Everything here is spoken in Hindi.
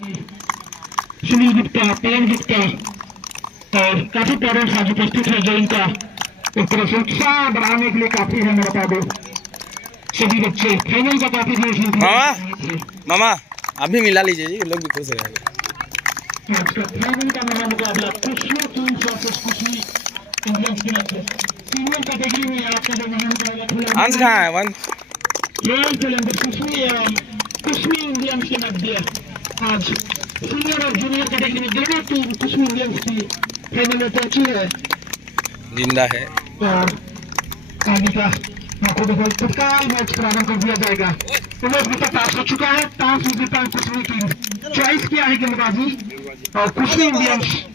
सुनील गुप्ता, पवन गुप्ता और काफी पेरेंट्स आज उपस्थित है जो इनका एक तरह से उत्साह बढ़ाने के लिए काफी है। मैं बता दो सभी बच्चे फाइनल का काफी जोश मामा आप भी मिला लीजिए जी, लोग भी खुश रहेंगे। आज का फाइनल का मेरा मुकाबला खुशियों टीम्स वर्सेस खुशी इंडियंस के मध्य सीनियर कैटेगरी में आपका जो मुकाबला अंश कहाँ है वन रॉयल चैलेंजर्स कुश्मी इंडियंस के मध्य आज सीनियर और जूनियर कैटेगरी में दोनों टीम कुश्मी इंडियंस की फाइनल में पहुंची है जिंदा है। और आगे का तत्काल मैच प्रारंभ कर दिया जाएगा। उमेश गुप्ता टॉस हो चुका है, टॉस विजेता कुश्मी टीम चॉइस किया है गेंदबाजी और कुश्मी इंडियंस